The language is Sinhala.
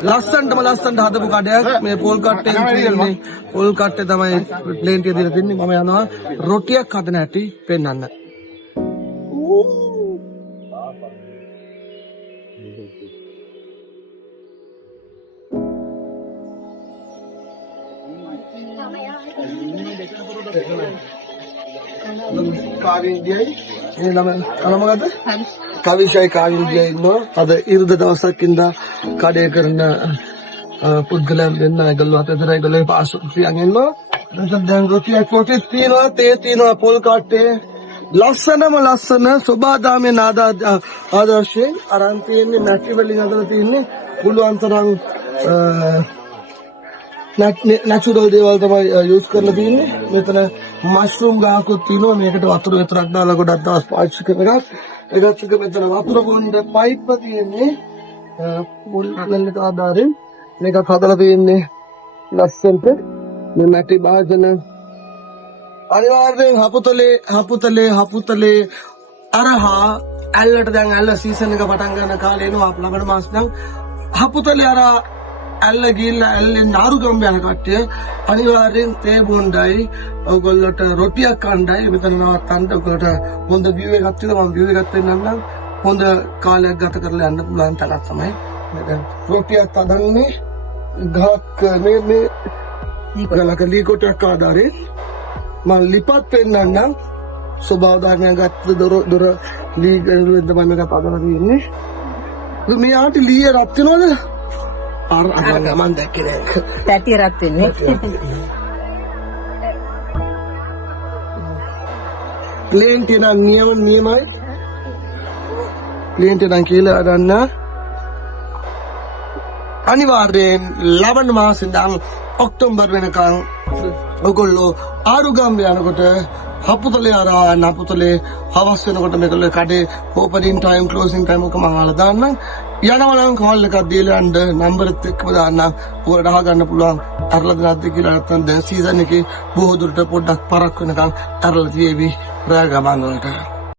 ලස්සන්ටම ලස්සන්ට හදපු කඩයක් මේ පොල් කට්ටෙන් තියෙන්නේ පොල් කට්ටේ තමයි ප්ලේන් ටික දීලා තින්නේ මම යනවා රොටියක් හදන හැටි පෙන්වන්න කාවින්දියයි මේ නම මොකද කවිෂයි කාවින්දියයි ඉන්නවා අද ඉරිද දවසක් ඉඳලා කඩේ කරන පුද්ගලයන් දෙන්න ඒගොල්ලෝ අතර ඒගොල්ලෝ පාසුසියන් ඉන්නවා දැන් රොටියක් කොටේ තියනවා තේ තියනවා පොල් කට්ටේ ලස්සන සෝබාදාමේ ආදර්ශයෙන් අරන් තියෙන්නේ නැටි වලින් අදලා තියෙන්නේ පුළුවන් තරම් natural දේවල් තමයි යූස් කරලා තියෙන්නේ මෙතන මෂ්රූම් ගහකුත් තියෙනවා මේකට වතුර විතරක් දාලා ගොඩක් දවස් පාවිච්චි කරන එකත් එක මෙතන වතුර බොන්න පයිප් තියෙන්නේ මුල් වලට ආදාරෙන් මේකත් හදලා තියෙන්නේ ලස්සනට මේ මැටි භාජන අනිවාර්යෙන් හපුතලේ අරහා ඇල්ලට දැන් ඇල්ල සීසන් එක පටන් ගන්න කාලේ එනවා ලබන මාස නම් හපුතලේ අර ඇල්ල ගිහිල්ලා ඇල්ලෙන් නාරුගම් යන කට්ටිය අනිවාර්යෙන් තේ බොණ්ඩයි ඔයගොල්ලෝට රොටියක් කණ්ඩායි මෙතන නවත්තන්න ඔයගොල්ලෝට හොඳ view එකක් තියෙනවා මම view එකක් පෙන්නන්නම් හොඳ කාලයක් ගත කරලා යන්න පුළුවන් තරක් තමයි දැන් රොටියක් හදන්නේ ගහක් මේ ගලක ලීකොටයක් ආදාරේ මම ලිපත් පෙන්නන්නම් සෝබාදාමයන් ගත්ත දොර ලී ගලුවෙන් තමයි මේක හදලා තියෙන්නේ මේ ආටි ලී රත් වෙනවද අර මම දැක්කේ නෑ. පැටි රත් වෙන්නේ. ප්ලේන් ටික නියමයි. ප්ලේන් ටික කියලා අරන්න. අනිවාර්යෙන් ලබන මාසෙ ඉඳන් ඔක්තෝබර් වෙනකන් ඔයගොල්ලෝ ආරුගම් යනකොට හපුතලේ අරන් හපුතලේ හවස් වෙනකොට මේකල කඩේ ඕපනින් ටයිම් ක්ලෝසින් ටයිම් එක මම අහලා දාන්නම්. යනවා නම් කෝල් එකක් දීලා යන්න නම්බරත් එක්කම දාන්නම්. ඔයාලට අහගන්න පුළුවන් අරලා දෙනවද කියලා නැත්නම් දැන් සීසන් එකේ බොහෝ දුරට පොඩ්ඩක් පරක් වෙනකන් අරලා තියේවි රෑ ගමන් වලට.